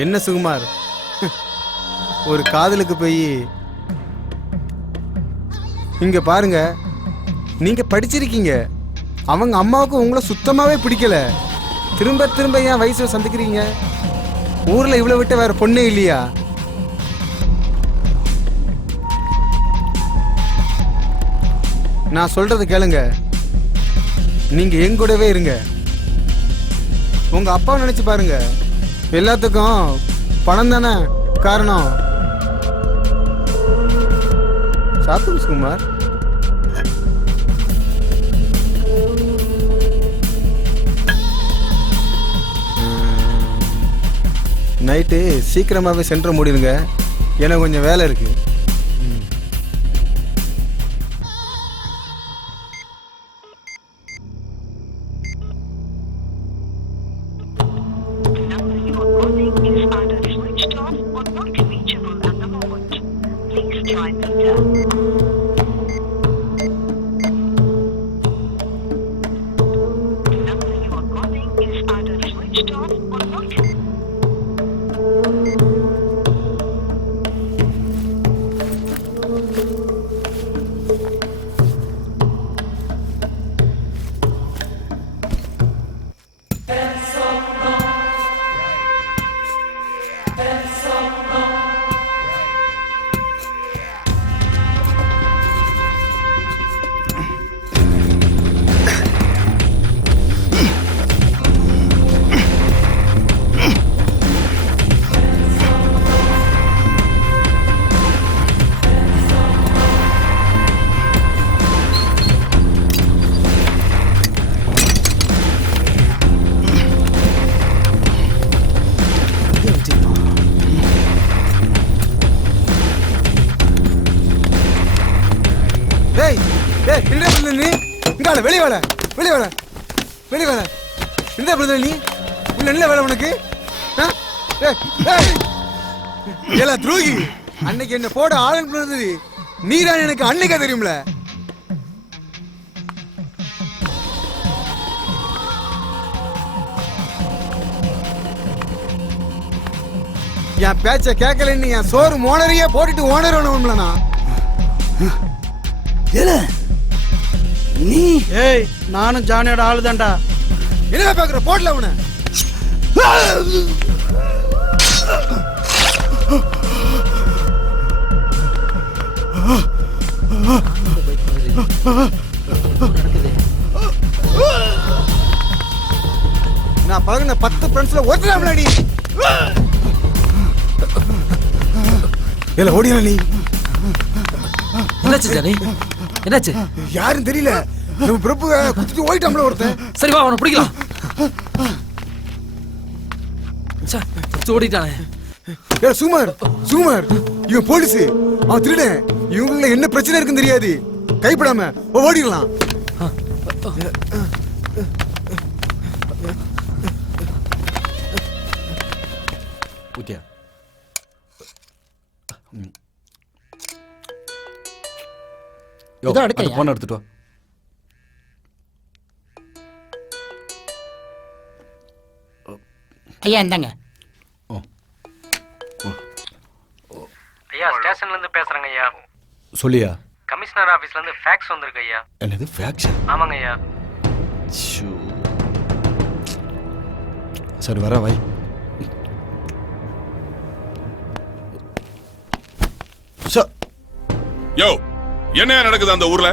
என்ன சுகுமார், ஒரு காதலுக்கு போய் இங்க பாருங்க, நீங்க படிச்சிருக்கீங்க, அவங்க அம்மாவுக்கு உங்களை சுத்தமாவே பிடிக்கல. திரும்ப திரும்ப ஏன் வயசுல சந்திக்கிறீங்க? ஊர்ல இவ்வளவு விட்டு வேற பொண்ணே இல்லையா? நான் சொல்றது கேளுங்க, நீங்க என் கூடவே இருங்க. உங்க அப்பாவை நினைச்சு பாருங்க, எல்லாத்துக்கும் பணம் தானே காரணம். சாப்பிடுங்க சுகுமார். நைட்டு சீக்கிரமாகவே சென்டர் மூடிடுங்க, எனக்கு கொஞ்சம் வேலை இருக்கு. வெளியே வேலை வெளியே வேலை வெளியே வேலை என்ன பண்ணுற நீ? உள்ள என்ன வேலை உனக்கு? ஏலா துரோகி, அன்னைக்கு என்ன போட ஆளுங்க நீதான் எனக்கு அன்னைக்கா தெரியும்ல. என் பேச்ச கேட்கலன்னு என் சோறு ஓனரையே போட்டுட்டு ஓனர் வேணும்லண்ணா. நீ ஏய், நானும் ஜானியோட ஆளு தான்டா. என்ன பாக்குற? போடல உன. நான் பழகின 10 ஃப்ரெண்ட்ஸ்ல ஒருத்தர் நீ. இல்ல ஓடியா நீ? என்னாச்சு ஜானி? என்னாச்சு? யாரும் தெரியல, நம்ம பிரபு குத்திட்டு ஓடிட்டாம்ல ஒருத்தன். சரி வா, அவனை பிடிக்கலாம். ஓடிட்டானே. சுகுமார், சுகுமார், இவன் போலீஸ், அவன் திருடன். இவங்கள என்ன பிரச்சனை இருக்குன்னு தெரியாது, கைப்படாம ஓடிடலாம். போன் எடுத்துட்டு வா. ஐயா இந்தாங்க. ஐயா ஸ்டேஷன்ல இருந்து பேசுறேங்க ஐயா. சொல்லியா? கமிஷனர் ஆபீஸ்ல இருந்து ஃபேக்ஸ் வந்திருக்கு ஐயா. என்னது ஃபேக்ஸ்? ஆமாங்க ஐயா. சரி வர வை. யோ, என்ன நடக்குது அந்த ஊர்ல?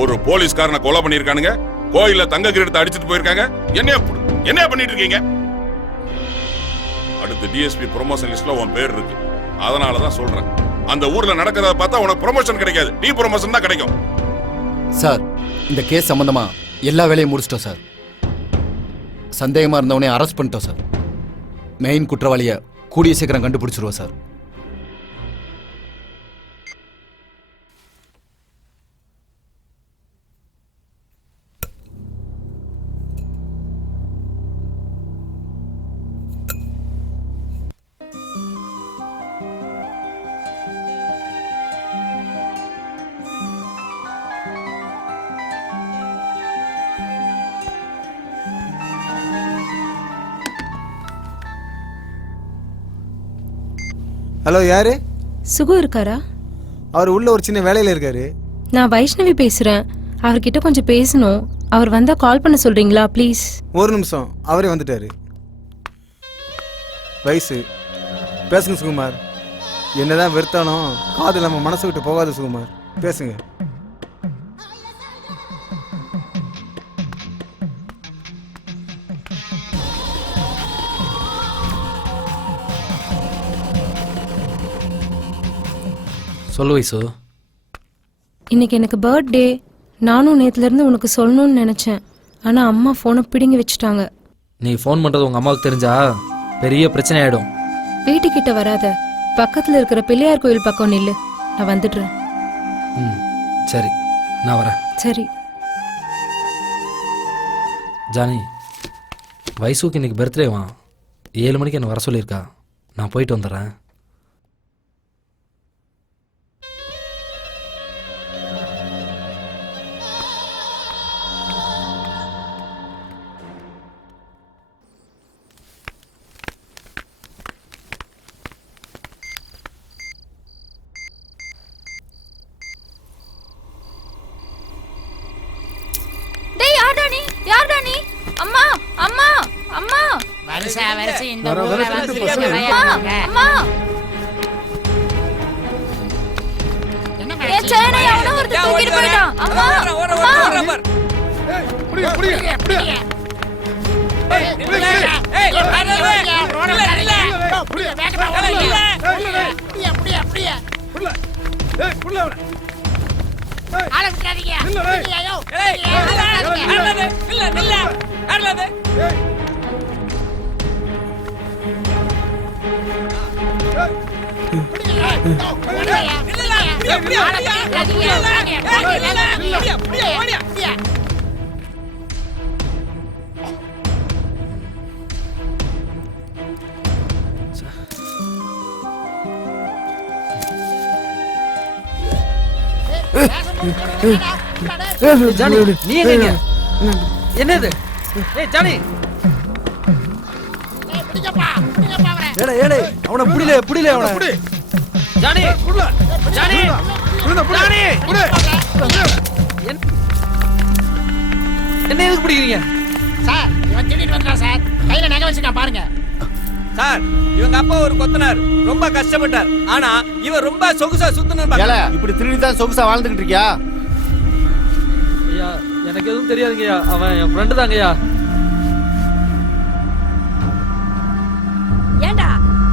ஒரு போலீஸ்காரனை கொலை பண்ணிருக்கானுங்க, கோயில்ல தங்க கிரீடத்தை அடிச்சிட்டு போயிருக்காங்க. என்ன பண்ணிட்டு இருக்கீங்க? அடுத்து டிஎஸ்பி ப்ரமோஷன் லிஸ்ட்ல உன் பேர் இருக்கு. அதனாலதான் சொல்றேன், அந்த ஊர்ல நடக்கிறத பார்த்தா உனக்கு ப்ரமோஷன் கிடைக்காது, டி ப்ரமோஷன் தான் கிடைக்கும். சார், இந்த கேஸ் சம்பந்தமா எல்லா வேலையும் முடிச்சிட்டோம் சார். சந்தேகமா இருந்தவனே அரெஸ்ட் பண்ணிட்டோம் சார். மெயின் குற்றவாளியை கூடிய சீக்கிரம் கண்டுபிடிச்சிருவோம் சார். ஹலோ யாரு? சுகு இருக்காரா? அவர் உள்ள ஒரு சின்ன வேலையில இருக்காரு. நான் வைஷ்ணவி பேசுறேன். அவர்கிட்ட கொஞ்சம் பேசணும். அவர் வந்தா கால் பண்ண சொல்றீங்களா ப்ளீஸ்? ஒரு நிமிஷம், அவரே வந்துட்டாரு. வயசு பேசுங்க சுகுமார். என்னதான் வெறுத்தாலும் காது நம்ம மனசு விட்டு போகாது சுகுமார், பேசுங்க. சொல்லு வைசு. இன்னைக்கு எனக்கு பர்த்டே. நானும் நேத்துல இருந்து உனக்கு சொல்லணும்னு நினைச்சேன். ஆனா அம்மா போனை பிடுங்கி வச்சுட்டாங்க. நீ ஃபோன் பண்றது உங்க அம்மாவுக்கு தெரிஞ்சா பெரிய பிரச்சனை ஆயிடும். வீட்டுக்கிட்ட வராத, பக்கத்துல இருக்கிற பிள்ளையார் கோயில் பக்கம் நில்லு. நான் வந்துடுறேன். ம் சரி, நான் வரேன். சரி. ஜானி, வைசுக்கு இன்னைக்கு பர்த்டேவா. 7 மணிக்கு என்ன வர சொல்லியிருக்கா. நான் போயிட்டு வந்துடுறேன். அம்மா அம்மா அம்மா வருஷா வருஷம் இந்த ஊர்ல வந்து அம்மா என்ன சேனை அவன ஒரு தூக்கிட்டு போய்டான். அம்மா அம்மா புடி புடி புடி ஏய் ரோட இல்ல புடி வேகமா ஓடு இல்ல புடி புடி புள்ள ஏய் புள்ள ஆள விட்டாதீங்க இல்ல ஐயோ ஏய் இல்ல இல்ல அடலது ஏய் ஜானி, நீ எங்க? என்னது? ஏய் ஜானி, ஏடா ஏடா அவனை புடில அவனை புடி. ஜானி புடில ஜானி ஜானி என்ன எதுக்கு பிடிக்கிறீங்க சார்? இவன் திடீர்னு வந்தான் சார். கையில நகை வச்சிருக்கான் பாருங்க சார். இவங்க அப்பா ஒரு கொத்தனார், ரொம்ப கஷ்டப்பட்டார். ஆனா இவன் ரொம்ப சொகுசா சுத்தனர். இப்படி திருடி தான் சொகுசா வாழ்ந்துகிட்டு இருக்கியா? ஐயா எனக்கு எதுவும் தெரியாதுங்கய்யா. அவன் என் ஃப்ரெண்டு தாங்கய்யா. ஏண்டா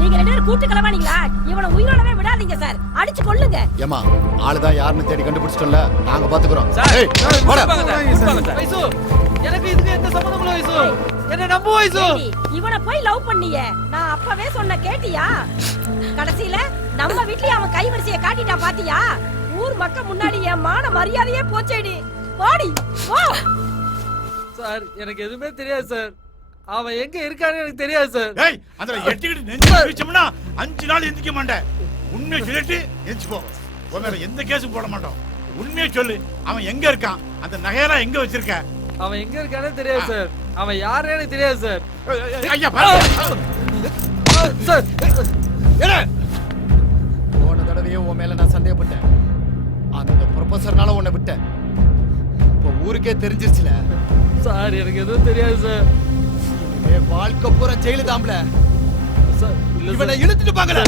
நீங்க ரெண்டு பேரும் கூட்டு கலவானீங்களா? இவனை உயிரோடவே விடாதீங்க சார், அடிச்சு கொல்லுங்க. ஏமா ஆளுதான் யாருன்னு தேடி கண்டுபிடிச்சிட்டோம்ல, நாங்க பாத்துக்கிறோம். சார், ஏய், வாடா. வைசு, எனக்கு இதுக்கு எந்த சம்பந்தமும் இல்ல வைசு. என்ன நம்பு வைசு. இவனை போய் லவ் பண்ணியே, நான் அப்பவே சொன்ன கேட்டியா? கடைசியில நம்ம வீட்லயே அவன் கைவரிசையை காட்டிட்டா பாத்தியா? ஊர் மக்கள் முன்னாடி என் மான மரியாதையே போச்சேடி. போடி போ. சார் எனக்கு எதுவுமே தெரியாது சார். அவன் எங்க இருக்கான்னு எனக்கு தெரியாது சார். ஏய் அதல எட்டிக்கிட்டு நெஞ்சு வீச்சோம்னா 5 நாள் எந்திக்க மாட்டேன். உண்மையை சொல்லிட்டு எந்திச்சு போ. உன்ன எந்த கேஸும் போட மாட்டோம். உண்மையை சொல்லு, அவன் எங்க இருக்கான்? அந்த நகையெல்லாம் எங்க வச்சிருக்க? அவன் எங்க இருக்கானே தெரியாது சார். அவன் யாருன்னு எனக்கு தெரியாது சார். ஐயா பாரு சார், ஏடா போன தடவையே உன் மேல நான் சந்தேகப்பட்டேன். அந்த ப்ரொஃபசர்னால உன்னை விட்டேன். இப்போ ஊருக்கே தெரிஞ்சிருச்சுல. சார் எனக்கு எதுவும் தெரியாது சார். வாழ்க்கை பூரா ஜெயிலு தாம்ல. சார் இல்ல இவனை சார். இழுத்துட்டு பாக்கல.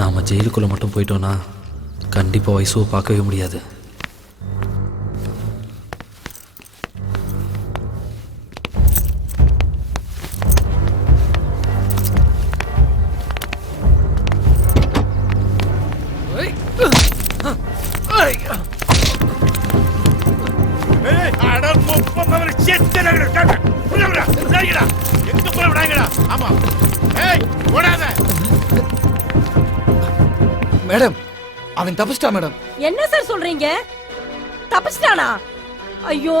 நாம ஜெயிலுக்குள்ள மட்டும் போயிட்டோம்னா கண்டிப்பா வைசுவை பார்க்கவே முடியாது. ஏய் அட முப்பமவர் செத்தனங்கடா காட்ட. புரியல. சரிடா. எங்க போற விடாங்கடா. ஆமா. ஏய் ஓடாத. மேடம், அவன் தப்பிச்சிட்டா மேடம். என்ன சார் சொல்றீங்க? தப்பிச்சிட்டானா? ஐயோ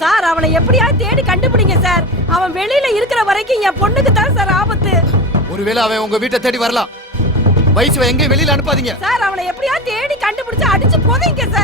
சார், அவனை எப்படியாவது தேடி கண்டுபிடிங்க சார். அவன் வெளியில இருக்கிற வரைக்கும் என் பொண்ணுக்கு தான் சார் ஆபத்து. ஒருவேளை அவன் உங்க வீட்டை தேடி வரலாம். வயசுவை எங்கேயும் வெளியில அனுப்பாதீங்க சார். அவனை எப்படியாவது தேடி கண்டுபிடிச்சு அடிச்சு போதீங்க சார்.